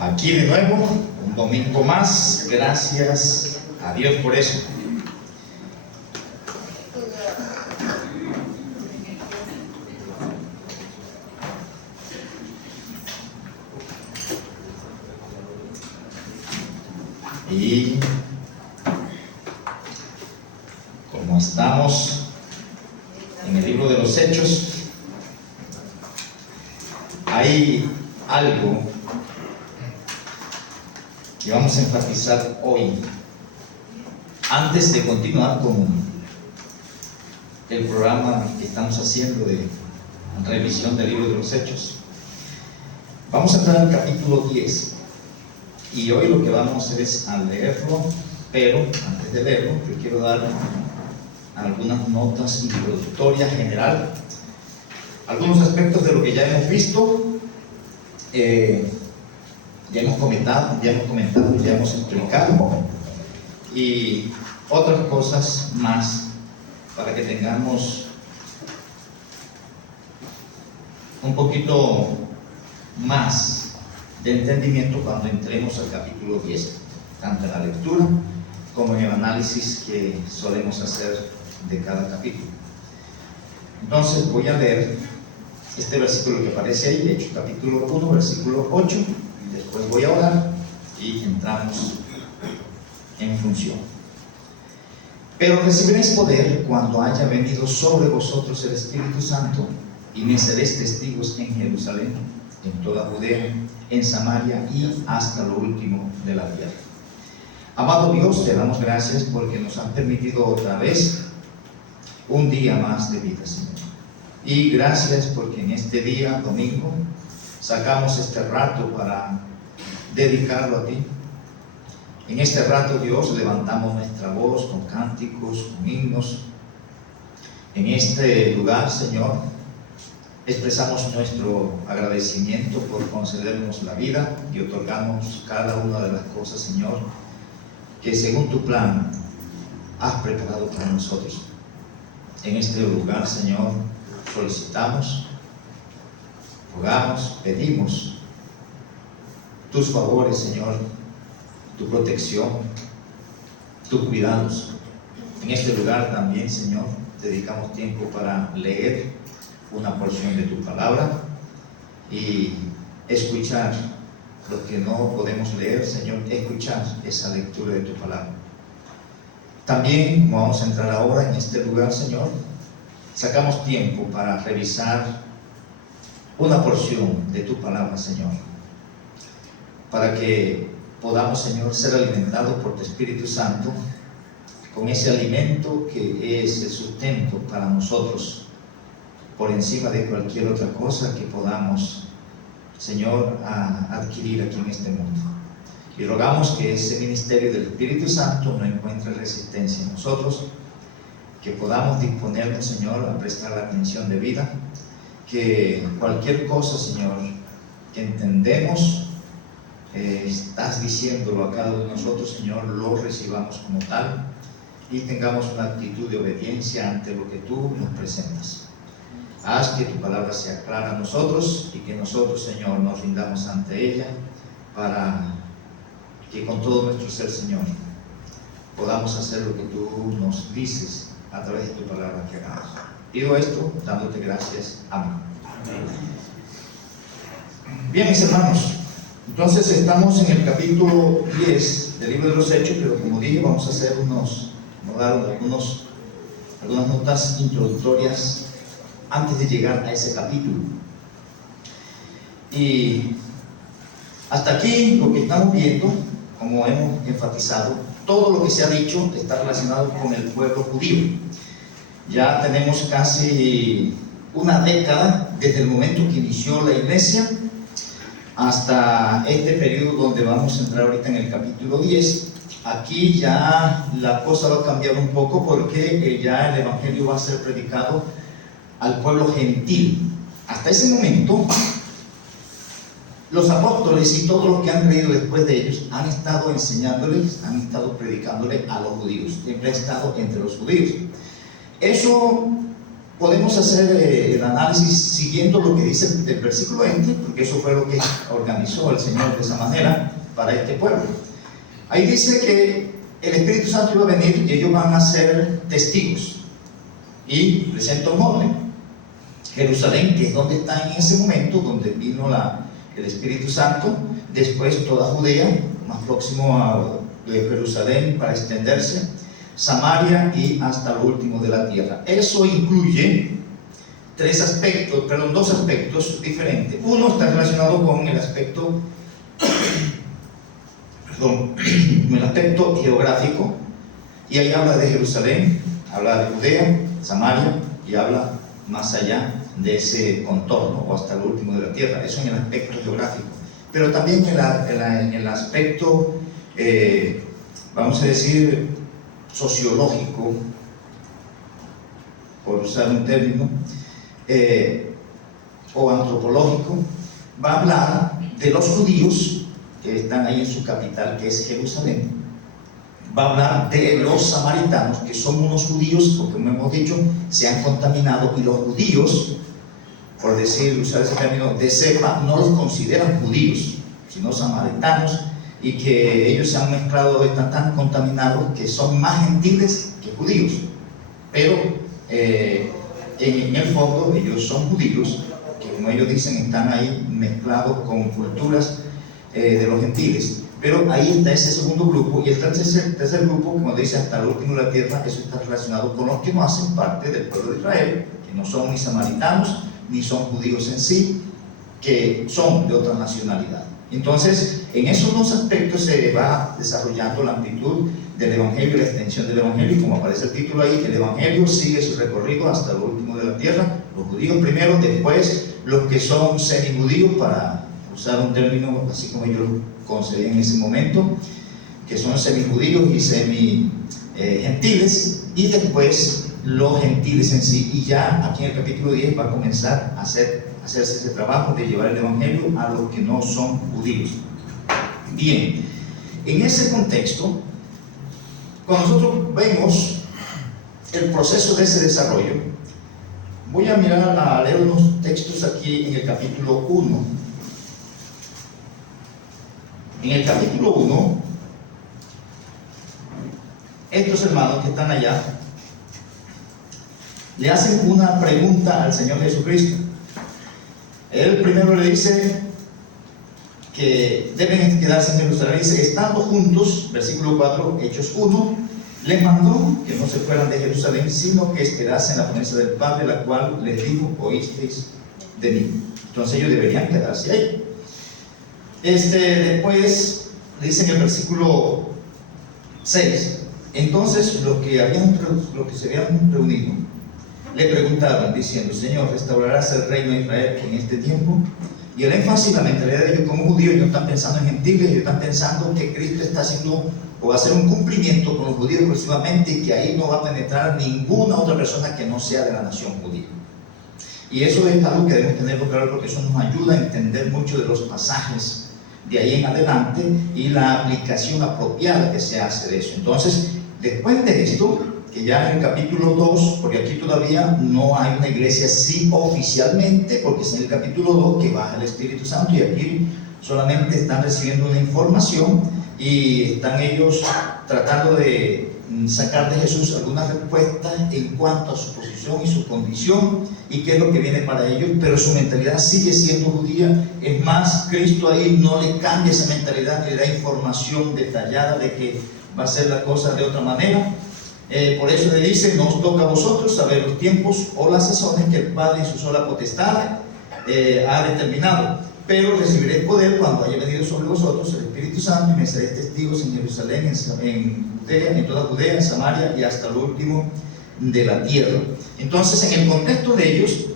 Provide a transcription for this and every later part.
Aquí de nuevo, un domingo más, gracias a Dios por eso. Y como estamos en el libro de los Hechos, hay algo que vamos a enfatizar hoy, antes de continuar con el programa que estamos haciendo de revisión del libro de los Hechos. Vamos a entrar al capítulo 10 y hoy lo que vamos a hacer es a leerlo, pero antes de leerlo yo quiero dar algunas notas introductorias general, algunos aspectos de lo que ya hemos visto. Ya hemos comentado, ya hemos explicado, y otras cosas más para que tengamos un poquito más de entendimiento cuando entremos al capítulo 10, tanto en la lectura como en el análisis que solemos hacer de cada capítulo. Entonces voy a leer este versículo que aparece ahí, Hechos capítulo 1, versículo 8. Después voy a orar y entramos en función. Pero recibiréis poder cuando haya venido sobre vosotros el Espíritu Santo, y me seréis testigos en Jerusalén, en toda Judea, en Samaria y hasta lo último de la tierra. Amado Dios, te damos gracias porque nos han permitido otra vez un día más de vida, Señor. Y gracias porque en este día, domingo, sacamos este rato para dedicarlo a ti. En este rato, Dios, levantamos nuestra voz con cánticos, con himnos. En este lugar, Señor, expresamos nuestro agradecimiento por concedernos la vida y otorgarnos cada una de las cosas, Señor, que según tu plan has preparado para nosotros. En este lugar, Señor, solicitamos, rogamos, pedimos tus favores, Señor, tu protección, tus cuidados. En este lugar también, Señor, dedicamos tiempo para leer una porción de tu palabra y escuchar lo que no podemos leer, Señor, escuchar esa lectura de tu palabra. También, como vamos a entrar ahora en este lugar, Señor, sacamos tiempo para revisar una porción de tu palabra, Señor, para que podamos, Señor, ser alimentados por tu Espíritu Santo con ese alimento que es el sustento para nosotros, por encima de cualquier otra cosa que podamos, Señor, adquirir aquí en este mundo. Y rogamos que ese ministerio del Espíritu Santo no encuentre resistencia en nosotros, que podamos disponernos, Señor, a prestar la atención debida, que cualquier cosa, Señor, que entendemos, estás diciéndolo a cada uno de nosotros, Señor, lo recibamos como tal y tengamos una actitud de obediencia ante lo que tú nos presentas. Haz que tu palabra sea clara a nosotros y que nosotros, Señor, nos rindamos ante ella para que con todo nuestro ser, Señor, podamos hacer lo que tú nos dices a través de tu palabra que hagamos. Pido esto dándote gracias. Amén. Bien, mis hermanos, entonces estamos en el capítulo 10 del libro de los Hechos, pero como dije, vamos a hacer algunas notas introductorias antes de llegar a ese capítulo. Y hasta aquí lo que estamos viendo, como hemos enfatizado, todo lo que se ha dicho está relacionado con el pueblo judío. Ya tenemos casi una década desde el momento que inició la iglesia hasta este periodo donde vamos a entrar ahorita en el capítulo 10. Aquí ya la cosa va a cambiar un poco porque ya el evangelio va a ser predicado al pueblo gentil. Hasta ese momento los apóstoles y todos los que han creído después de ellos han estado enseñándoles, han estado predicándoles a los judíos, siempre ha estado entre los judíos. Eso podemos hacer el análisis siguiendo lo que dice el versículo 20, porque eso fue lo que organizó el Señor de esa manera para este pueblo. Ahí dice que el Espíritu Santo iba a venir y ellos van a ser testigos. Y presenta un orden. Jerusalén, que es donde está en ese momento, donde vino el Espíritu Santo, después toda Judea, más próximo a Jerusalén para extenderse, Samaria y hasta lo último de la tierra. Eso incluye dos aspectos diferentes. Uno está relacionado con el aspecto geográfico, y ahí habla de Jerusalén, habla de Judea, Samaria, y habla más allá de ese contorno o hasta lo último de la tierra. Eso en el aspecto geográfico, pero también en el aspecto vamos a decir sociológico, por usar un término, o antropológico. Va a hablar de los judíos que están ahí en su capital, que es Jerusalén. Va a hablar de los samaritanos, que son unos judíos, porque como hemos dicho, se han contaminado, y los judíos, por usar ese término de cepa, no los consideran judíos, sino samaritanos, y que ellos se han mezclado, están tan contaminados que son más gentiles que judíos, pero en el fondo ellos son judíos, que como ellos dicen están ahí mezclados con culturas de los gentiles. Pero ahí está ese segundo grupo, y está el tercer grupo, como dice, hasta el último de la tierra. Eso está relacionado con los que no hacen parte del pueblo de Israel, que no son ni samaritanos, ni son judíos en sí, que son de otra nacionalidad. Entonces, en esos dos aspectos se va desarrollando la amplitud del Evangelio y la extensión del Evangelio, y como aparece el título ahí, el Evangelio sigue su recorrido hasta lo último de la tierra, los judíos primero, después los que son semi-judíos, para usar un término así como yo lo concebí en ese momento, que son semi-judíos y semi-gentiles, y después los gentiles en sí, y ya aquí en el capítulo 10 va a comenzar a hacerse ese trabajo de llevar el Evangelio a los que no son judíos. Bien, en ese contexto, cuando nosotros vemos el proceso de ese desarrollo, voy a leer unos textos aquí en el capítulo 1. En el capítulo 1, estos hermanos que están allá le hacen una pregunta al Señor Jesucristo. Él primero le dice que deben quedarse en Jerusalén. Dice, estando juntos, versículo 4, Hechos 1, les mandó que no se fueran de Jerusalén, sino que esperasen la promesa del Padre, la cual les dijo, oísteis de mí. Entonces ellos deberían quedarse ahí. Después dice en el versículo 6, entonces los que se habían reunido le preguntaron diciendo, Señor, ¿restaurarás el reino de Israel en este tiempo? Y el énfasis, la mentalidad de ellos como judíos, ellos están pensando en gentiles, ellos están pensando que Cristo está haciendo o va a hacer un cumplimiento con los judíos exclusivamente, y que ahí no va a penetrar ninguna otra persona que no sea de la nación judía. Y eso es algo que debemos tenerlo claro, porque eso nos ayuda a entender mucho de los pasajes de ahí en adelante y la aplicación apropiada que se hace de eso. Entonces, después de esto, que ya en el capítulo 2, porque aquí todavía no hay una iglesia así oficialmente, porque es en el capítulo 2 que baja el Espíritu Santo, y aquí solamente están recibiendo una información y están ellos tratando de sacar de Jesús algunas respuestas en cuanto a su posición y su condición y qué es lo que viene para ellos, pero su mentalidad sigue siendo judía. Es más, Cristo ahí no le cambia esa mentalidad, le da información detallada de que va a ser la cosa de otra manera. Por eso le dice, no os toca a vosotros saber los tiempos o las sazones que el Padre en su sola potestad ha determinado, pero recibiréis poder cuando haya venido sobre vosotros el Espíritu Santo, y me seréis testigos en Jerusalén, en Judea, en toda Judea, en Samaria y hasta lo último de la tierra. Entonces, en el contexto de ellos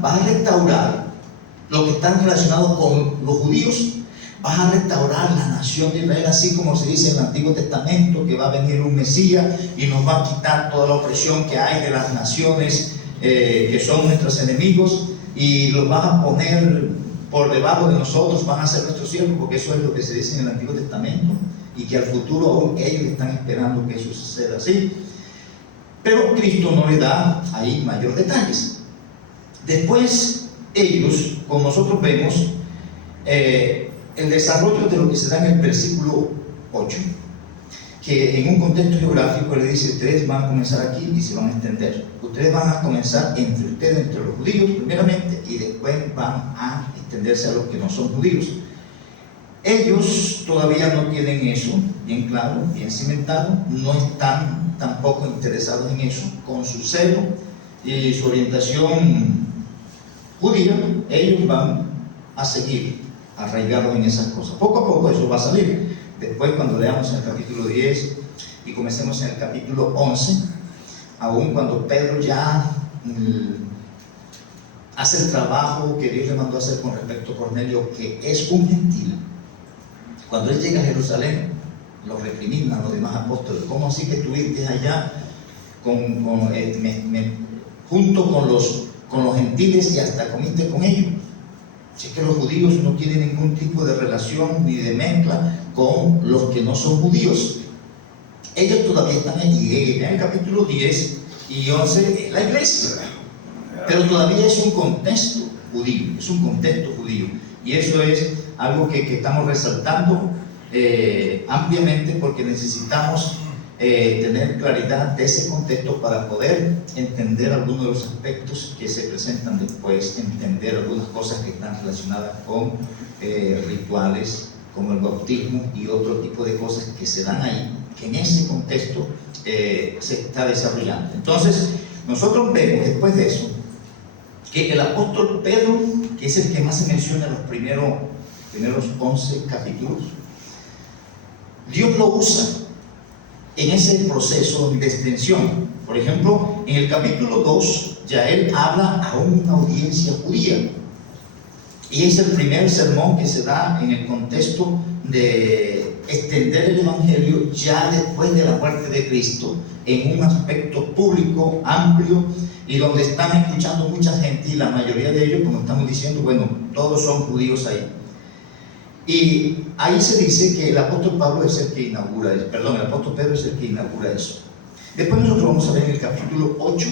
van a restaurar lo que está relacionado con los judíos. Vas a restaurar la nación de Israel, así como se dice en el Antiguo Testamento, que va a venir un Mesías y nos va a quitar toda la opresión que hay de las naciones que son nuestros enemigos, y los vas a poner por debajo de nosotros, van a ser nuestros siervos, porque eso es lo que se dice en el Antiguo Testamento, y que al futuro aún ellos están esperando que eso suceda así. Pero Cristo no le da ahí mayor detalles. Después ellos, como nosotros vemos, el desarrollo de lo que se da en el versículo 8, que en un contexto geográfico le dice: ustedes van a comenzar aquí y se van a extender. Ustedes van a comenzar entre ustedes, entre los judíos primeramente, y después van a extenderse a los que no son judíos. Ellos todavía no tienen eso bien claro, bien cimentado, no están tampoco interesados en eso. Con su celo y su orientación judía, ellos van a seguir arraigados en esas cosas. Poco a poco eso va a salir. Después, cuando leamos en el capítulo 10 y comencemos en el capítulo 11, aún cuando Pedro ya hace el trabajo que Dios le mandó a hacer con respecto a Cornelio, que es un gentil, cuando él llega a Jerusalén, lo recriminan los demás apóstoles: ¿cómo así que estuviste allá junto con los gentiles y hasta comiste con ellos? Si es que los judíos no tienen ningún tipo de relación ni de mezcla con los que no son judíos. Ellos todavía están allí. En el capítulo 10 y 11 es la iglesia, pero todavía es un contexto judío, y eso es algo que estamos resaltando ampliamente, porque necesitamos tener claridad de ese contexto para poder entender algunos de los aspectos que se presentan después, entender algunas cosas que están relacionadas con rituales como el bautismo y otro tipo de cosas que se dan ahí, que en ese contexto se está desarrollando. Entonces nosotros vemos después de eso que el apóstol Pedro, que es el que más se menciona en los primeros 11 capítulos, Dios lo usa en ese proceso de extensión. Por ejemplo, en el capítulo 2 ya él habla a una audiencia judía, y es el primer sermón que se da en el contexto de extender el evangelio ya después de la muerte de Cristo, en un aspecto público, amplio, y donde están escuchando mucha gente, y la mayoría de ellos, como estamos diciendo, bueno, todos son judíos ahí. Y ahí se dice que el apóstol Pablo es el que inaugura, el apóstol Pedro es el que inaugura eso. Después nosotros vamos a ver en el capítulo 8,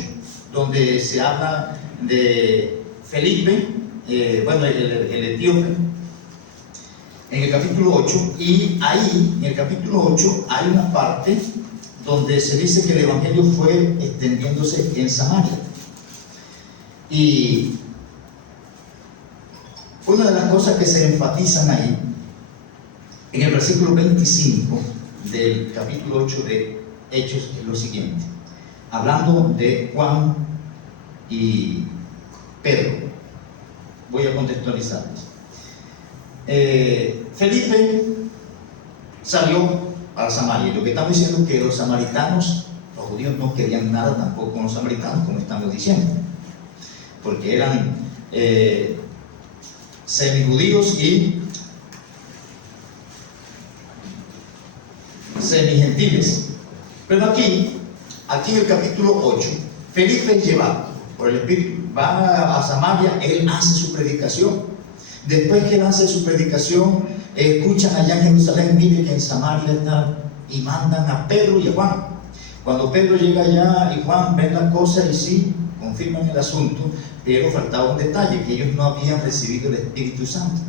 donde se habla de Felipe, el etíope, en el capítulo 8, y ahí, en el capítulo 8, hay una parte donde se dice que el evangelio fue extendiéndose en Samaria. Y una de las cosas que se enfatizan ahí, en el versículo 25 del capítulo 8 de Hechos, es lo siguiente, hablando de Juan y Pedro. Voy a contextualizarles. Felipe salió para Samaria, y lo que estamos diciendo es que los samaritanos, los judíos no querían nada tampoco con los samaritanos, como estamos diciendo, porque eran semijudíos y semigentiles. Pero aquí en el capítulo 8, Felipe es llevado por el Espíritu, va a Samaria, él hace su predicación. Después que él hace su predicación, escuchan allá en Jerusalén, mire que en Samaria está, y mandan a Pedro y a Juan. Cuando Pedro llega allá y Juan ven la cosa, y sí, confirman el asunto, pero faltaba un detalle, que ellos no habían recibido el Espíritu Santo.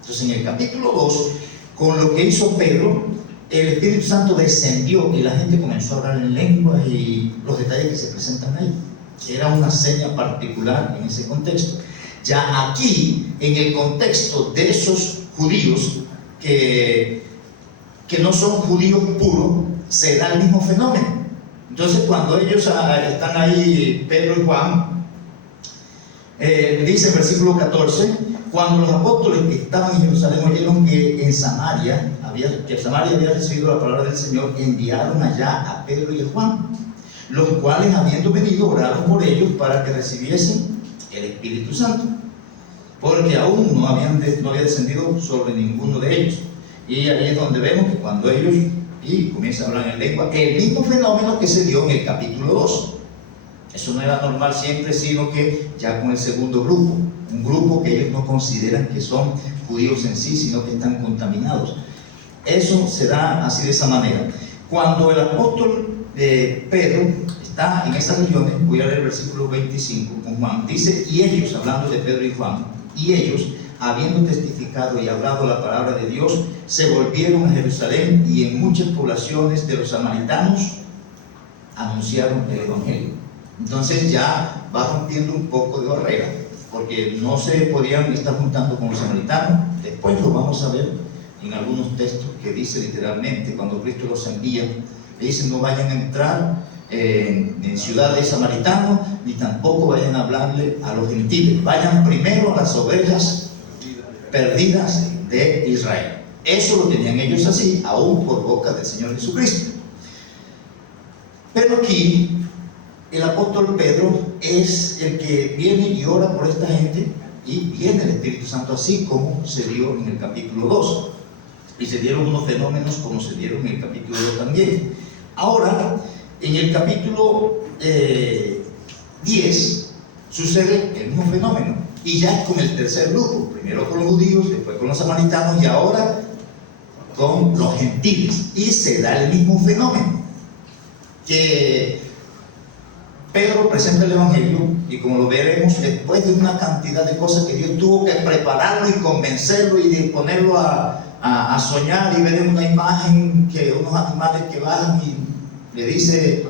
Entonces en el capítulo 2, con lo que hizo Pedro, el Espíritu Santo descendió y la gente comenzó a hablar en lenguas, y los detalles que se presentan ahí. Era una seña particular en ese contexto. Ya aquí, en el contexto de esos judíos que no son judíos puros, se da el mismo fenómeno. Entonces cuando ellos están ahí, Pedro y Juan, dice el versículo 14, cuando los apóstoles que estaban en Jerusalén oyeron que Samaria había recibido la palabra del Señor, enviaron allá a Pedro y a Juan, los cuales, habiendo venido, oraron por ellos para que recibiesen el Espíritu Santo, porque aún no había descendido sobre ninguno de ellos. Y ahí es donde vemos que cuando ellos comienzan a hablar en lengua, el mismo fenómeno que se dio en el capítulo 2. Eso no era normal siempre, sino que ya con el segundo grupo, un grupo que ellos no consideran que son judíos en sí, sino que están contaminados. Eso se da así, de esa manera. Cuando el apóstol Pedro está en esas regiones. Voy a leer el versículo 25 con Juan. Dice, y ellos, hablando de Pedro y Juan, y ellos, habiendo testificado y hablado la palabra de Dios, se volvieron a Jerusalén, y en muchas poblaciones de los samaritanos anunciaron el evangelio. Entonces ya va rompiendo un poco de barrera, porque no se podían estar juntando con los samaritanos. Después lo vamos a ver en algunos textos que dice literalmente, cuando Cristo los envía, le dicen: no vayan a entrar en ciudades samaritanos, ni tampoco vayan a hablarle a los gentiles, vayan primero a las ovejas perdidas de Israel. Eso lo tenían ellos así, aún por boca del Señor Jesucristo. Pero aquí el apóstol Pedro es el que viene y ora por esta gente, y viene el Espíritu Santo, así como se dio en el capítulo 2, y se dieron unos fenómenos como se dieron en el capítulo 2 también. Ahora, en el capítulo 10 sucede el mismo fenómeno, y ya es con el tercer grupo, primero con los judíos, después con los samaritanos, y ahora con los gentiles, y se da el mismo fenómeno, que Pedro presenta el evangelio, y como lo veremos, después de una cantidad de cosas que Dios tuvo que prepararlo y convencerlo y de ponerlo a soñar, y ver una imagen que unos animales que bajan, y le dice,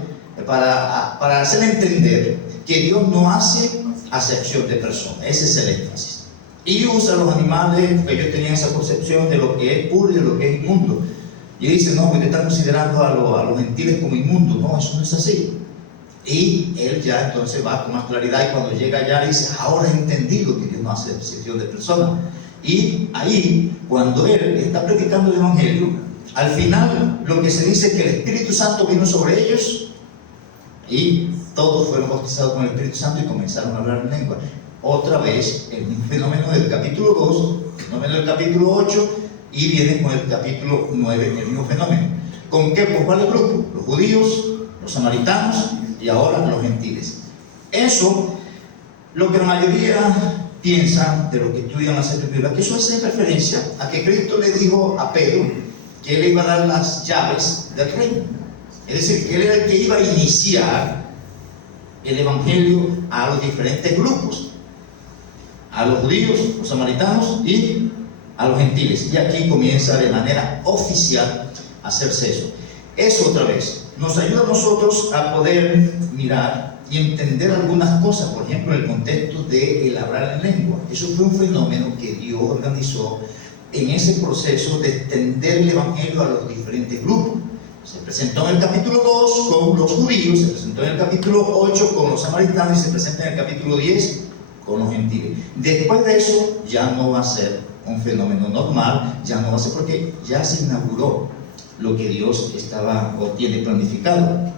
para hacerle entender que Dios no hace acepción de personas. Ese es el énfasis, y usa los animales, que ellos tenían esa concepción de lo que es puro y de lo que es inmundo, y dice: no, porque están considerando a los gentiles como inmundos. No, eso no es así. Y él ya entonces va con más claridad, y cuando llega allá dice: ahora he entendido que Dios no hace acepción de personas. Y ahí, cuando él está predicando el evangelio, al final lo que se dice es que el Espíritu Santo vino sobre ellos, y todos fueron bautizados con el Espíritu Santo y comenzaron a hablar en lengua. Otra vez el mismo fenómeno del capítulo 2, el fenómeno del capítulo 8, y viene con el capítulo 9 el mismo fenómeno. ¿Con qué? ¿Por cuál grupo? Los judíos, los samaritanos y ahora los gentiles. Eso, lo que la mayoría piensa de lo que estudian las Escrituras, que eso hace referencia a que Cristo le dijo a Pedro que él le iba a dar las llaves del reino. Es decir, que él era el que iba a iniciar el evangelio a los diferentes grupos, a los judíos, los samaritanos y a los gentiles. Y aquí comienza de manera oficial a hacerse eso. Eso otra vez nos ayuda a nosotros a poder mirar y entender algunas cosas. Por ejemplo, en el contexto de el hablar en lengua. Eso fue un fenómeno que Dios organizó en ese proceso de extender el evangelio a los diferentes grupos. Se presentó en el capítulo 2 con los judíos, se presentó en el capítulo 8 con los samaritanos, y se presenta en el capítulo 10 con los gentiles. Después de eso ya no va a ser un fenómeno normal, ya no va a ser, porque ya se inauguró lo que Dios estaba o tiene planificado.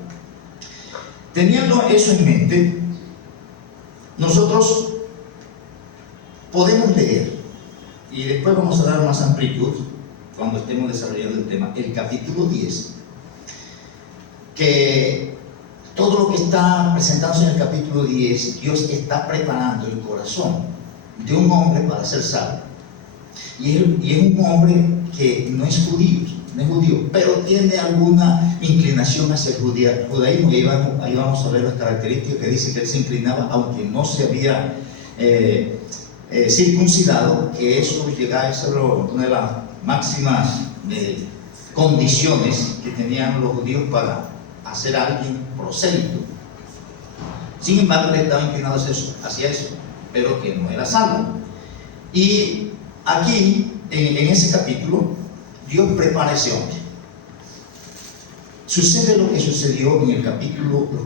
Teniendo eso en mente, nosotros podemos leer, y después vamos a dar más amplitud cuando estemos desarrollando el tema, el capítulo 10, que todo lo que está presentándose en el capítulo 10, Dios está preparando el corazón de un hombre para ser salvo. Y es un hombre que no es judío, pero tiene alguna inclinación hacia el judaísmo, y ahí vamos a ver las características que dice que él se inclinaba, aunque no se había circuncidado, que eso llegaba a ser una de las máximas condiciones que tenían los judíos para hacer a alguien prosélito. Sin embargo, él estaba inclinado hacia eso, pero que no era salvo. Y aquí, en ese capítulo, Dios prepara a ese hombre. Sucede lo que sucedió en los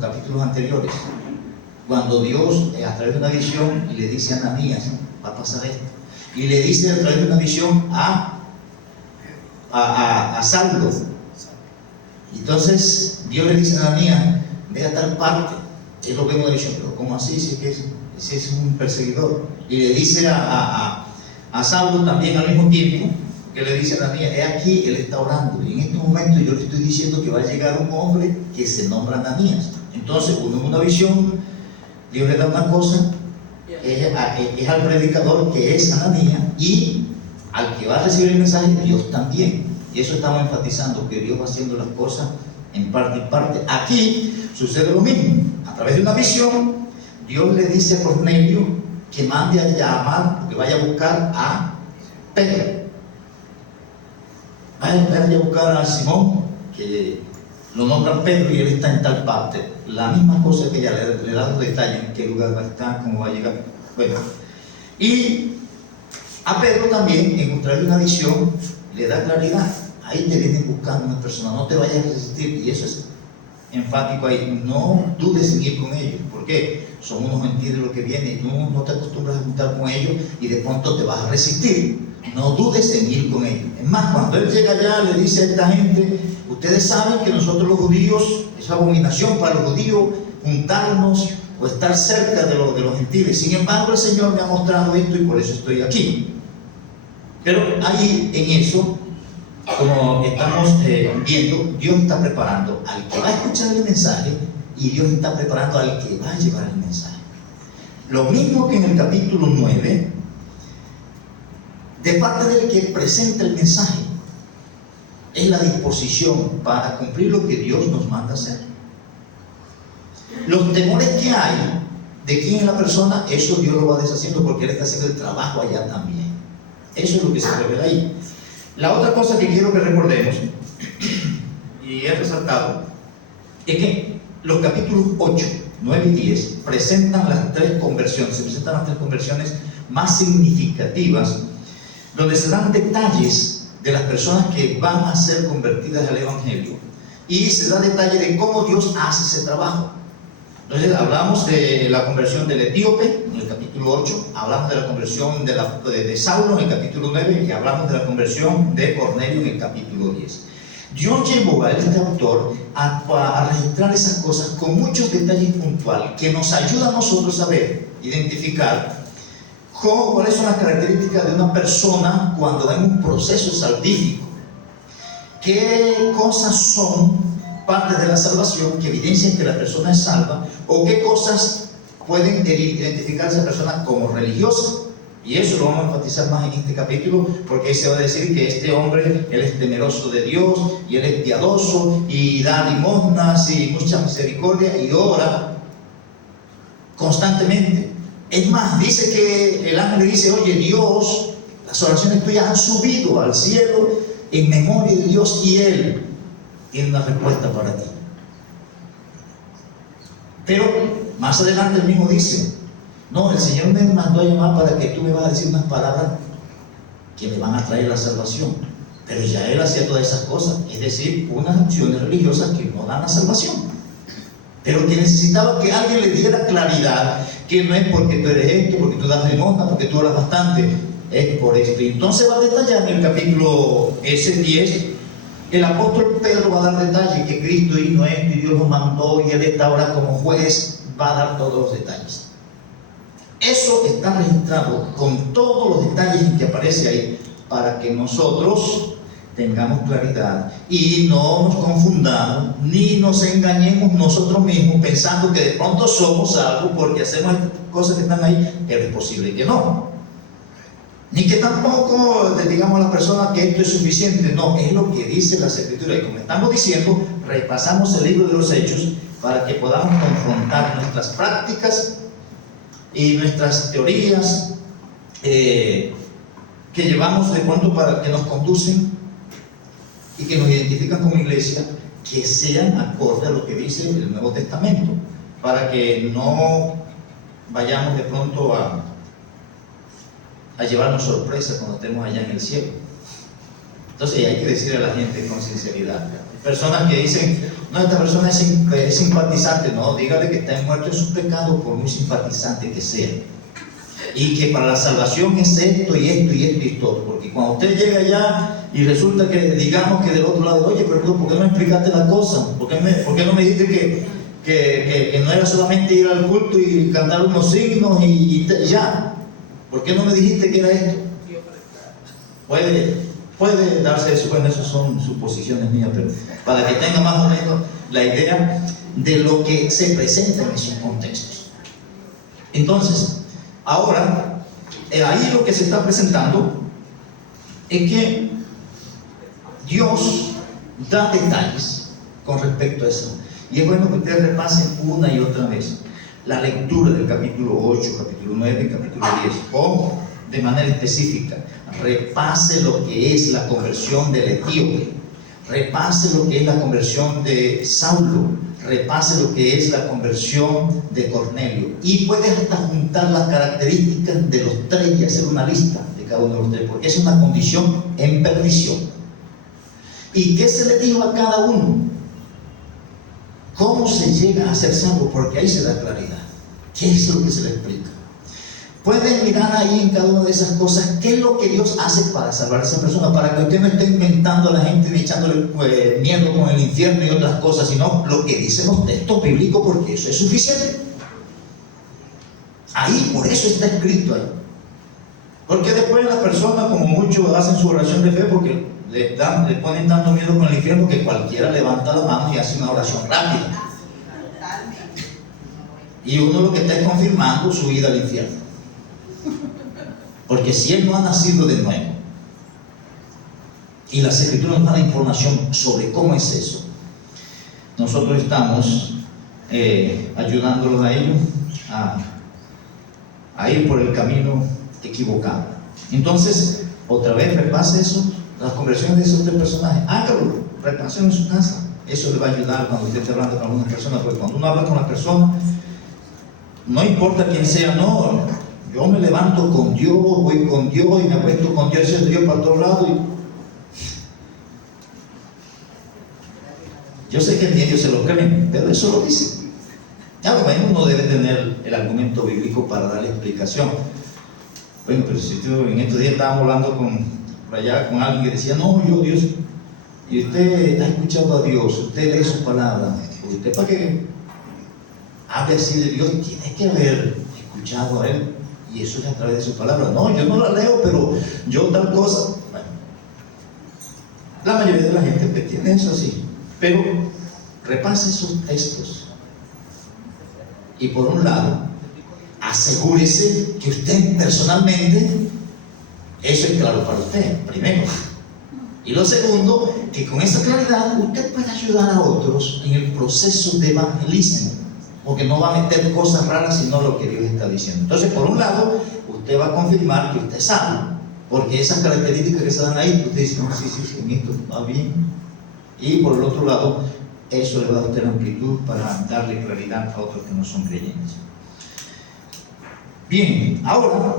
capítulos anteriores, cuando Dios, a través de una visión, le dice a Ananías: va a pasar esto, y le dice a través de una visión a Saulo. Entonces Dios le dice a Ananías: ve a tal parte. Él lo ve en una visión: pero ¿cómo así? Si es un perseguidor. Y le dice a Saulo también al mismo tiempo, que le dice a Ananías: he aquí, él está orando, y en este momento yo le estoy diciendo que va a llegar un hombre que se nombra Ananías. Entonces, uno en una visión, Dios le da una cosa, es al predicador, que es Ananías, y al que va a recibir el mensaje, Dios también. Y eso estamos enfatizando, que Dios va haciendo las cosas en parte y parte. Aquí sucede lo mismo. A través de una visión, Dios le dice a Cornelio que mande a llamar, que vaya a buscar a Pedro. Vaya a buscar a Simón, que lo nombran Pedro y él está en tal parte. La misma cosa que ya le da los detalles, en qué lugar va a estar, cómo va a llegar. Bueno, y a Pedro también, en contrario una visión, le da claridad. Ahí te vienen buscando una persona, no te vayas a resistir, y eso es enfático ahí. No dudes en ir con ellos. ¿Por qué? Son unos gentiles los que vienen, tú no te acostumbras a juntar con ellos y de pronto te vas a resistir. No dudes en ir con ellos. Es más, cuando él llega allá, le dice a esta gente: ustedes saben que nosotros los judíos, es abominación para los judíos juntarnos o estar cerca de los gentiles. Sin embargo, el Señor me ha mostrado esto y por eso estoy aquí. Pero ahí en eso, como estamos viendo, Dios está preparando al que va a escuchar el mensaje y Dios está preparando al que va a llevar el mensaje. Lo mismo que en el capítulo 9, de parte del que presenta el mensaje, es la disposición para cumplir lo que Dios nos manda hacer. Los temores que hay de quién es la persona, eso Dios lo va deshaciendo porque Él está haciendo el trabajo allá también. Eso es lo que se revela ahí. La otra cosa que quiero que recordemos, y he resaltado, es que los capítulos 8, 9 y 10 presentan las tres conversiones, se presentan las tres conversiones más significativas, donde se dan detalles de las personas que van a ser convertidas al Evangelio y se da detalle de cómo Dios hace ese trabajo. Entonces hablamos de la conversión del etíope en el capítulo 8, hablamos de la conversión de Saulo en el capítulo 9 y hablamos de la conversión de Cornelio en el capítulo 10. Dios llevó a este autor a registrar esas cosas con muchos detalles puntuales que nos ayudan a nosotros a ver, identificar cuáles son las características de una persona cuando va en un proceso salvífico, qué cosas son parte de la salvación que evidencian que la persona es salva, o qué cosas pueden identificar a esa persona como religiosa. Y eso lo vamos a enfatizar más en este capítulo, porque ahí se va a decir que este hombre, él es temeroso de Dios, y él es piadoso, y da limosnas y mucha misericordia, y ora constantemente. Es más, dice que el ángel le dice: oye, Dios, las oraciones tuyas han subido al cielo en memoria de Dios, y Él tiene una respuesta para ti. Pero más adelante él mismo dice: no, el Señor me mandó a llamar para que tú me vas a decir unas palabras que me van a traer la salvación. Pero ya Él hacía todas esas cosas, es decir, unas acciones religiosas que no dan la salvación, pero que necesitaba que alguien le diera claridad, que no es porque tú eres esto, porque tú das limosna, porque tú oras bastante, es por esto. Y entonces va a detallar en el capítulo 10, el apóstol Pedro va a dar detalles, que Cristo hizo esto y Dios lo mandó y Él está ahora como juez, va a dar todos los detalles. Eso está registrado con todos los detalles que aparece ahí, para que nosotros tengamos claridad y no nos confundamos ni nos engañemos nosotros mismos pensando que de pronto somos algo porque hacemos cosas que están ahí, pero es posible que no. Ni que tampoco digamos a la persona que esto es suficiente. No, es lo que dice las Escrituras. Y como estamos diciendo, repasamos el libro de los Hechos para que podamos confrontar nuestras prácticas y nuestras teorías que llevamos de pronto para que nos conducen y que nos identifican como iglesia, que sean acorde a lo que dice el Nuevo Testamento, para que no vayamos de pronto a llevarnos sorpresa cuando estemos allá en el cielo. Entonces hay que decirle a la gente con sinceridad. Personas que dicen: no, esta persona es simpatizante. No, dígale que está muerto en sus pecados, por muy simpatizante que sea, y que para la salvación es esto y esto y esto y todo. Porque cuando usted llega allá y resulta que digamos que del otro lado: oye, pero ¿por qué no me explicaste la cosa? ¿Por qué no me dijiste que no era solamente ir al culto y cantar unos signos y ya? ¿Por qué no me dijiste que era esto? Puede darse eso. Bueno, esas son suposiciones mías, pero para que tenga más o menos la idea de lo que se presenta en esos contextos. Entonces, ahora, ahí lo que se está presentando es que Dios da detalles con respecto a eso. Y es bueno que ustedes repasen una y otra vez la lectura del capítulo 8, capítulo 9 y capítulo 10, o de manera específica, repase lo que es la conversión del etíope, repase lo que es la conversión de Saulo, repase lo que es la conversión de Cornelio, y puedes hasta juntar las características de los tres y hacer una lista de cada uno de los tres, porque es una condición en perdición. ¿Y qué se le dijo a cada uno? ¿Cómo se llega a ser salvo? Porque ahí se da claridad. ¿Qué es lo que se le explica? Pueden mirar ahí en cada una de esas cosas qué es lo que Dios hace para salvar a esa persona, para que usted no esté inventando a la gente ni echándole miedo con el infierno y otras cosas, sino lo que dicen los textos bíblicos, porque eso es suficiente. Ahí, por eso está escrito ahí. Porque después la persona, como muchos hacen su oración de fe, porque le ponen tanto miedo con el infierno que cualquiera levanta la mano y hace una oración rápida. Y uno lo que está es confirmando su ida al infierno. Porque si él no ha nacido de nuevo, y las Escrituras nos dan la información sobre cómo es eso, nosotros estamos ayudándolos a ellos a ir por el camino equivocado. Entonces, otra vez repase eso, las conversiones de esos tres personajes, hágalo, repáselo en su casa. Eso le va a ayudar cuando usted esté hablando con algunas personas, porque cuando uno habla con las personas, no importa quién sea, no, yo me levanto con Dios, voy con Dios y me acuesto con Dios, y Dios para todos lados. Yo sé que ellos se lo creen, pero eso lo dice. Ya lo menos uno debe tener el argumento bíblico para darle explicación. Bueno, pero si tú en estos días estábamos hablando por allá con alguien que decía, no, yo Dios, y usted ha escuchado a Dios, usted lee su palabra, usted para que hable así de Dios, tiene que haber escuchado a Él, y eso es a través de su palabra. No, yo no la leo, pero yo tal cosa. Bueno, la mayoría de la gente pues tiene eso así, pero repase sus textos. Y por un lado, asegúrese que usted personalmente, eso es claro para usted, primero. Y lo segundo, que con esa claridad usted puede ayudar a otros en el proceso de evangelismo, porque no va a meter cosas raras sino lo que Dios está diciendo. Entonces, por un lado, usted va a confirmar que usted sabe, porque esas características que se dan ahí, usted dice, no, sí, en esto va bien. Y por el otro lado, eso le va a dar amplitud para darle claridad a otros que no son creyentes. Bien, ahora,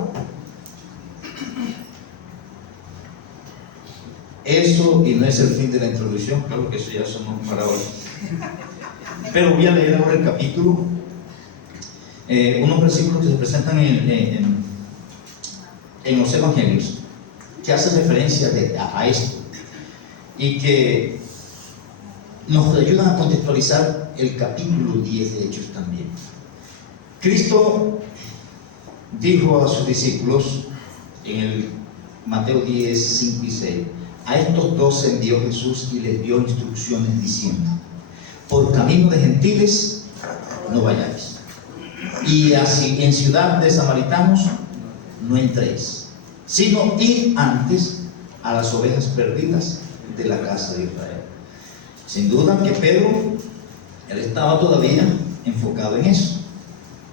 eso, y no es el fin de la introducción, claro que eso ya somos para hoy. Pero voy a leer ahora el capítulo, unos versículos que se presentan en los evangelios, que hacen referencia a esto, y que nos ayudan a contextualizar el capítulo 10 de Hechos también. Cristo dijo a sus discípulos en el Mateo 10, 5 y 6, a estos dos envió Jesús y les dio instrucciones diciendo, por camino de gentiles no vayáis, y así en ciudad de samaritanos no entréis, sino id antes a las ovejas perdidas de la casa de Israel. Sin duda que Pedro, él estaba todavía enfocado en eso,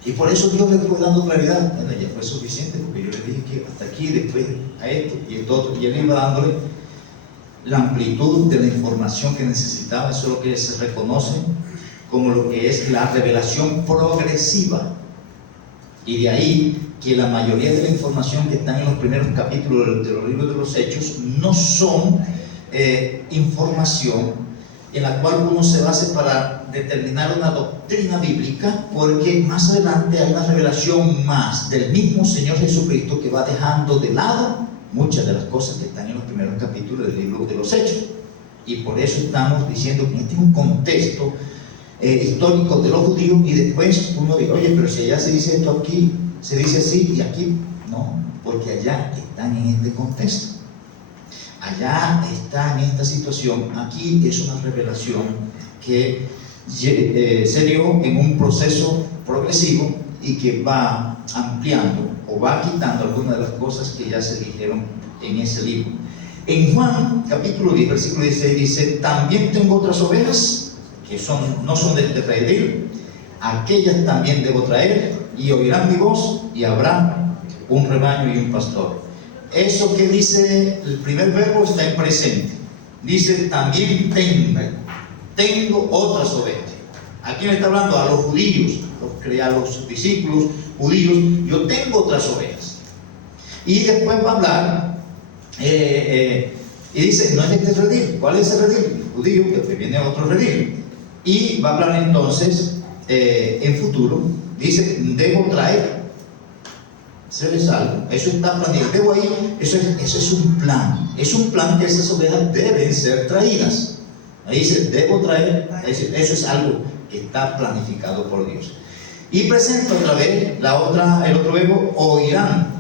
y por eso Dios le fue dando claridad. Bueno, ya fue suficiente, porque yo le dije que hasta aquí, después a esto y esto otro, y él iba dándole la amplitud de la información que necesitaba. Eso es lo que se reconoce como lo que es la revelación progresiva, y de ahí que la mayoría de la información que está en los primeros capítulos de los libros de los Hechos no son información en la cual uno se base para determinar una doctrina bíblica, porque más adelante hay una revelación más del mismo Señor Jesucristo que va dejando de lado muchas de las cosas que están en los primeros capítulos del libro de los Hechos. Y por eso estamos diciendo que este es un contexto histórico de los judíos, y después uno dice, oye, pero si allá se dice esto, aquí se dice así, y aquí no, porque allá están en este contexto. Allá está en esta situación, aquí es una revelación que se dio en un proceso progresivo y que va ampliando o va quitando algunas de las cosas que ya se dijeron en ese libro. En Juan capítulo 10, versículo 16 dice, también tengo otras ovejas que no son de este redil, aquellas también debo traer, y oirán mi voz, y habrá un rebaño y un pastor. Eso que dice el primer verbo está en presente. Dice también tengo otras ovejas. Aquí me está hablando a los judíos, a los discípulos judíos. Yo tengo otras ovejas. Y después va a hablar y dice, no es este redil. ¿Cuál es el redil? El judío, que después viene otro redil. Y va a hablar entonces en futuro. Dice, debo traer. Se les algo, eso está planeado. Debo ahí, eso es un plan. Es un plan que esas ovejas deben ser traídas. Ahí dice, debo traer. Eso es algo que está planificado por Dios. Y presenta otra vez el otro verbo, oirán,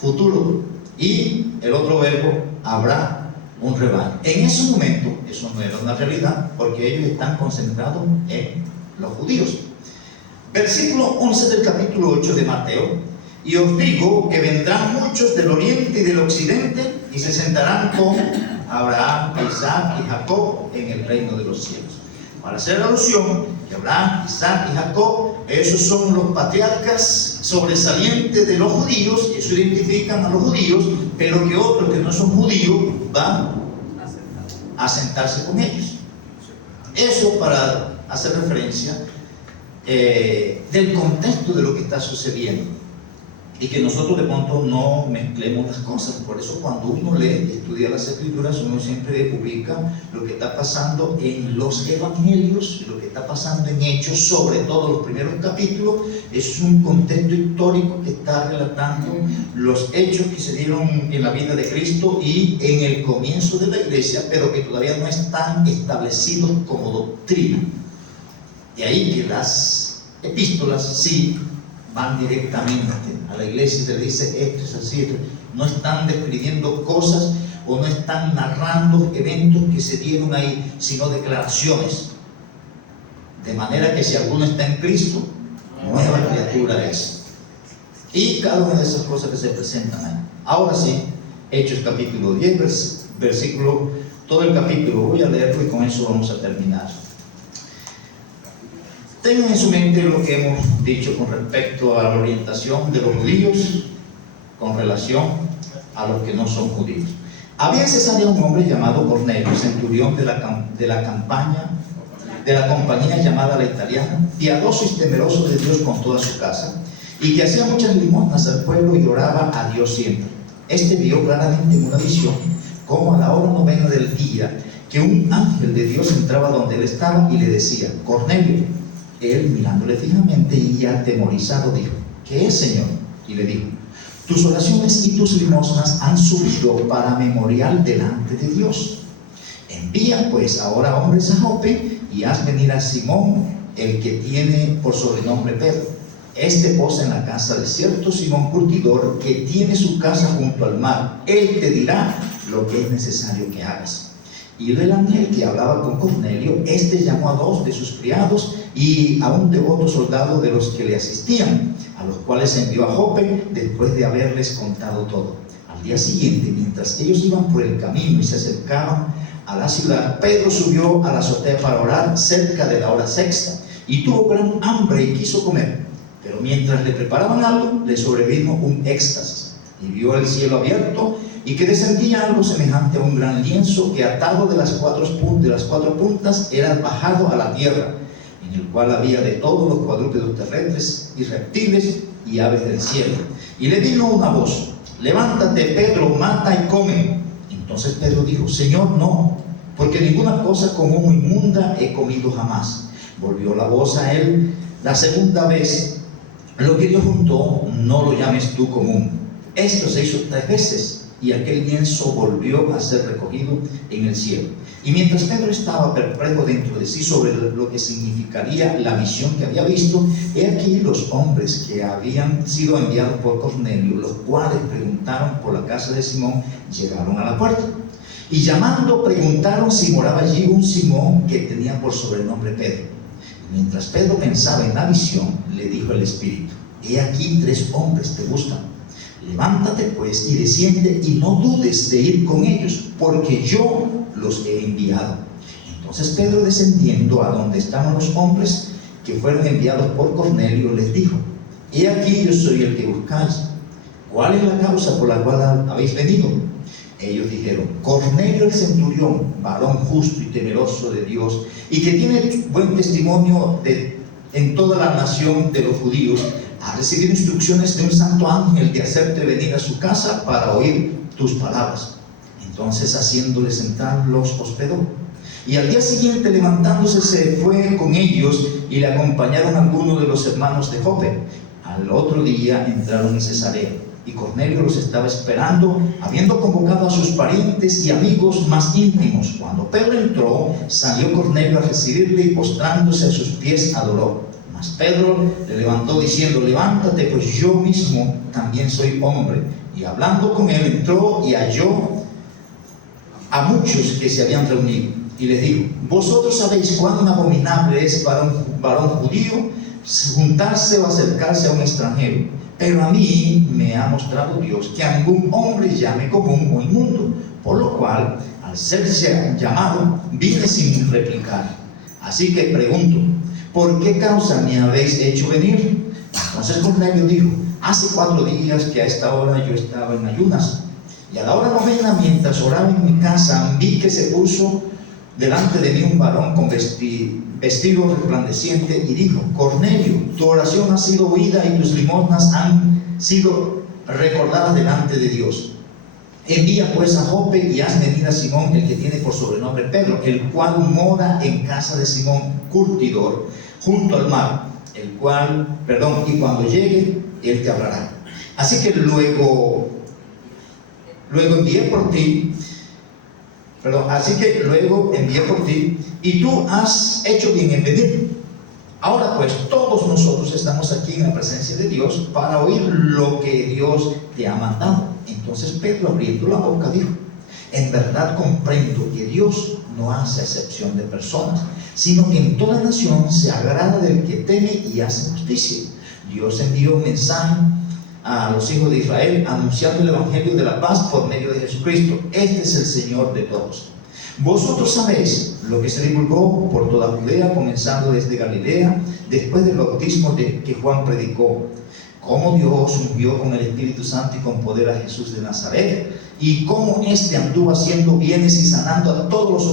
futuro. Y el otro verbo, habrá un rebaño. En ese momento, eso no era una realidad, porque ellos están concentrados en los judíos. Versículo 11 del capítulo 8 de Mateo. Y os digo que vendrán muchos del oriente y del occidente y se sentarán con Abraham, Isaac y Jacob en el reino de los cielos. Para hacer alusión que Abraham, Isaac y Jacob, esos son los patriarcas sobresalientes de los judíos, eso identifican a los judíos, pero que otros que no son judíos van a sentarse con ellos. Eso para hacer referencia del contexto de lo que está sucediendo. Y que nosotros de pronto no mezclemos las cosas. Por eso cuando uno lee y estudia las escrituras, uno siempre ubica lo que está pasando en los evangelios, lo que está pasando en Hechos, sobre todo los primeros capítulos. Es un contexto histórico que está relatando los hechos que se dieron en la vida de Cristo y en el comienzo de la iglesia, pero que todavía no están establecidos como doctrina. De ahí que las epístolas sí van directamente a la iglesia y se le dice esto es así, no están describiendo cosas o no están narrando eventos que se dieron ahí, sino declaraciones, de manera que si alguno está en Cristo, nueva criatura es. Y cada una de esas cosas que se presentan ahí. Ahora sí, Hechos capítulo 10, versículo, todo el capítulo, voy a leerlo y con eso vamos a terminar. Tengan en su mente lo que hemos dicho con respecto a la orientación de los judíos con relación a los que no son judíos. Había en Cesarea un hombre llamado Cornelio, centurión de la compañía llamada La Italiana, piadoso y temeroso de Dios con toda su casa, y que hacía muchas limosnas al pueblo y oraba a Dios siempre. Este vio claramente en una visión, como a la hora 9 del día, que un ángel de Dios entraba donde él estaba y le decía, Cornelio. Él, mirándole fijamente y atemorizado, dijo, ¿qué es, Señor? Y le dijo, tus oraciones y tus limosnas han subido para memorial delante de Dios. Envía pues ahora hombres a Jope y haz venir a Simón, el que tiene por sobrenombre Pedro. Este posa en la casa de cierto Simón curtidor, que tiene su casa junto al mar. Él te dirá lo que es necesario que hagas. Y el ángel que hablaba con Cornelio, este llamó a 2 de sus criados y a un devoto soldado de los que le asistían, a los cuales envió a Jope después de haberles contado todo. Al día siguiente, mientras ellos iban por el camino y se acercaban a la ciudad, Pedro subió a la azotea para orar cerca de la hora sexta y tuvo gran hambre y quiso comer. Pero mientras le preparaban algo, le sobrevino un éxtasis y vio el cielo abierto y que descendía algo semejante a un gran lienzo que atado de las cuatro puntas era bajado a la tierra, en el cual había de todos los cuadrúpedos terrestres y reptiles y aves del cielo. Y le vino una voz, levántate Pedro, mata y come. Entonces Pedro dijo, Señor, no, porque ninguna cosa común o inmunda he comido jamás. Volvió la voz a él la segunda vez, lo que Dios juntó, no lo llames tú común. Esto se hizo 3 veces. Y aquel lienzo volvió a ser recogido en el cielo. Y mientras Pedro estaba perplejo dentro de sí sobre lo que significaría la visión que había visto, he aquí los hombres que habían sido enviados por Cornelio, los cuales preguntaron por la casa de Simón, llegaron a la puerta. Y llamando preguntaron si moraba allí un Simón que tenía por sobrenombre Pedro. Mientras Pedro pensaba en la visión, le dijo el Espíritu, he aquí 3 hombres te buscan. Levántate pues y desciende y no dudes de ir con ellos, porque yo los he enviado. Entonces Pedro, descendiendo a donde estaban los hombres que fueron enviados por Cornelio, les dijo: he aquí, yo soy el que buscáis. ¿Cuál es la causa por la cual habéis venido? Ellos dijeron: Cornelio el centurión, varón justo y temeroso de Dios, y que tiene buen testimonio en toda la nación de los judíos, ha recibido instrucciones de un santo ángel de hacerte venir a su casa para oír tus palabras. Entonces, haciéndoles entrar, los hospedó. Y al día siguiente, levantándose, se fue con ellos, y le acompañaron algunos de los hermanos de Jope. Al otro día entraron en Cesarea, y Cornelio los estaba esperando, habiendo convocado a sus parientes y amigos más íntimos. Cuando Pedro entró, salió Cornelio a recibirle, y postrándose a sus pies adoró. Mas Pedro le levantó diciendo: levántate, pues yo mismo también soy hombre. Y hablando con él, entró y halló a muchos que se habían reunido, y les dijo: vosotros sabéis cuán abominable es para un varón judío juntarse o acercarse a un extranjero, pero a mí me ha mostrado Dios que a ningún hombre llame común o inmundo, por lo cual, al ser llamado, vine sin replicar. Así que pregunto: ¿por qué causa me habéis hecho venir? Entonces Cornelio dijo: hace 4 días que a esta hora yo estaba en ayunas, y a la hora novena, mientras oraba en mi casa, vi que se puso delante de mí un varón con vestido resplandeciente, y dijo: Cornelio, tu oración ha sido oída y tus limosnas han sido recordadas delante de Dios. Envía pues a Jope y haz venir a Simón, el que tiene por sobrenombre Pedro, el cual mora en casa de Simón curtidor, junto al mar, y cuando llegue, él te hablará. Así que luego envié por ti, y tú has hecho bien en venir. Ahora pues, todos nosotros estamos aquí en la presencia de Dios para oír lo que Dios te ha mandado. Entonces Pedro, abriendo la boca, dijo: en verdad comprendo que Dios no hace acepción de personas, sino que en toda nación se agrada del que teme y hace justicia. Dios envió un mensaje a los hijos de Israel, anunciando el evangelio de la paz por medio de Jesucristo. Este es el Señor de todos. Vosotros sabéis lo que se divulgó por toda Judea, comenzando desde Galilea, después del bautismo que Juan predicó, cómo Dios ungió con el Espíritu Santo y con poder a Jesús de Nazaret, y cómo éste anduvo haciendo bienes y sanando a todos los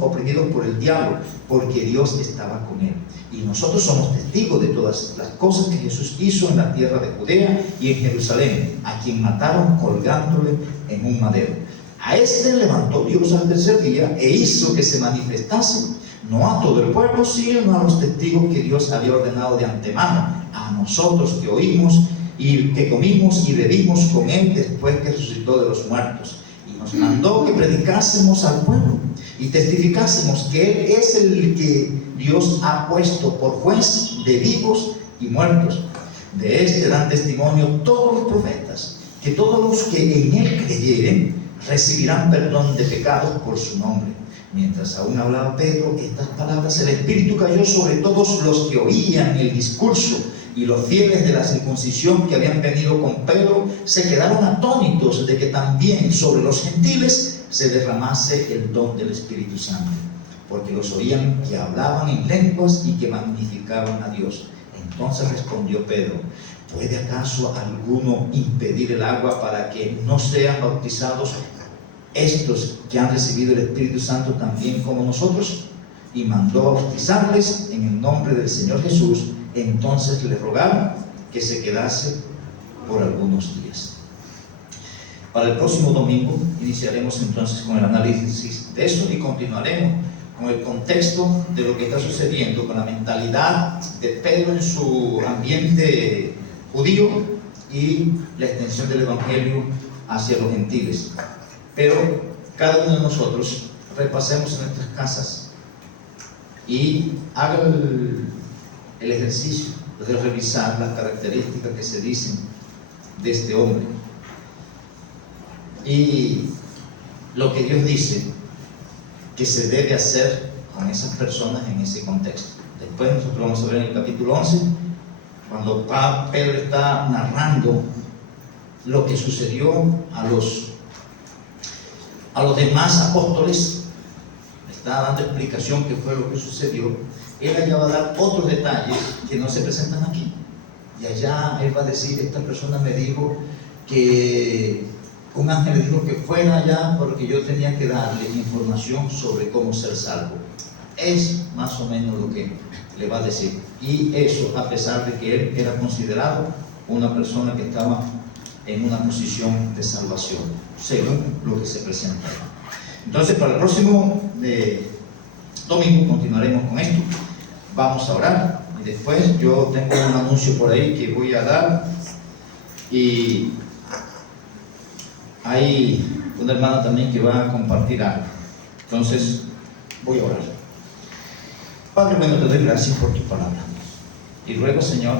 oprimidos por el diablo, porque Dios estaba con él. Y nosotros somos testigos de todas las cosas que Jesús hizo en la tierra de Judea y en Jerusalén, a quien mataron colgándole en un madero. A este levantó Dios al tercer día e hizo que se manifestase, no a todo el pueblo, sino a los testigos que Dios había ordenado de antemano, a nosotros que oímos y que comimos y bebimos con él después que resucitó de los muertos. Y nos mandó que predicásemos al pueblo y testificásemos que él es el que Dios ha puesto por juez de vivos y muertos. De este dan testimonio todos los profetas, que todos los que en él creyeren recibirán perdón de pecados por su nombre. Mientras aún hablaba Pedro estas palabras, el Espíritu cayó sobre todos los que oían el discurso, y los fieles de la circuncisión que habían venido con Pedro se quedaron atónitos de que también sobre los gentiles se derramase el don del Espíritu Santo, porque los oían que hablaban en lenguas y que magnificaban a Dios. Entonces respondió Pedro: ¿puede acaso alguno impedir el agua para que no sean bautizados estos que han recibido el Espíritu Santo también como nosotros? Y mandó bautizarles en el nombre del Señor Jesús. Entonces le rogaron que se quedase por algunos días. Para el próximo domingo iniciaremos entonces con el análisis de eso y continuaremos con el contexto de lo que está sucediendo, con la mentalidad de Pedro en su ambiente judío y la extensión del evangelio hacia los gentiles. Pero cada uno de nosotros repasemos en nuestras casas y haga el ejercicio de revisar las características que se dicen de este hombre y lo que Dios dice que se debe hacer con esas personas en ese contexto. Después nosotros vamos a ver en el capítulo 11, cuando Pedro está narrando lo que sucedió a los demás apóstoles. está dando explicación qué fue lo que sucedió, él allá va a dar otros detalles que no se presentan aquí. Y allá él va a decir, esta persona me dijo que un ángel le dijo que fuera allá porque yo tenía que darle información sobre cómo ser salvo. Es más o menos lo que le va a decir. Y eso a pesar de que él era considerado una persona que estaba en una posición de salvación, según lo que se presenta. Entonces, para el próximo domingo continuaremos con esto. Vamos a orar y después yo tengo un anuncio por ahí que voy a dar, y hay una hermana también que va a compartir algo. Entonces, voy a orar. Padre bueno, te doy gracias por tu palabra y ruego, Señor,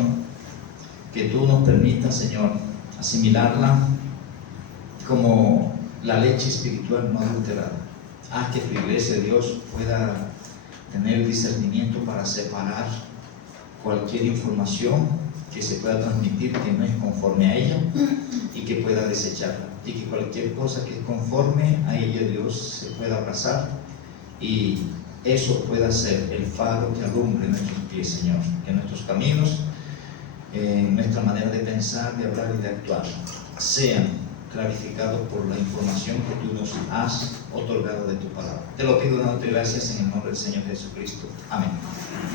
que tú nos permitas, Señor, asimilarla como la leche espiritual no adulterada. Haz que tu iglesia, Dios, pueda tener discernimiento para separar cualquier información que se pueda transmitir que no es conforme a ella, y que pueda desecharla, y que cualquier cosa que es conforme a ella, Dios, se pueda abrazar, y eso pueda ser el faro que alumbre nuestros pies, Señor, que nuestros caminos, nuestra manera de pensar, de hablar y de actuar sean clarificados por la información que tú nos has otorgado de tu palabra. Te lo pido dándote gracias en el nombre del Señor Jesucristo. Amén.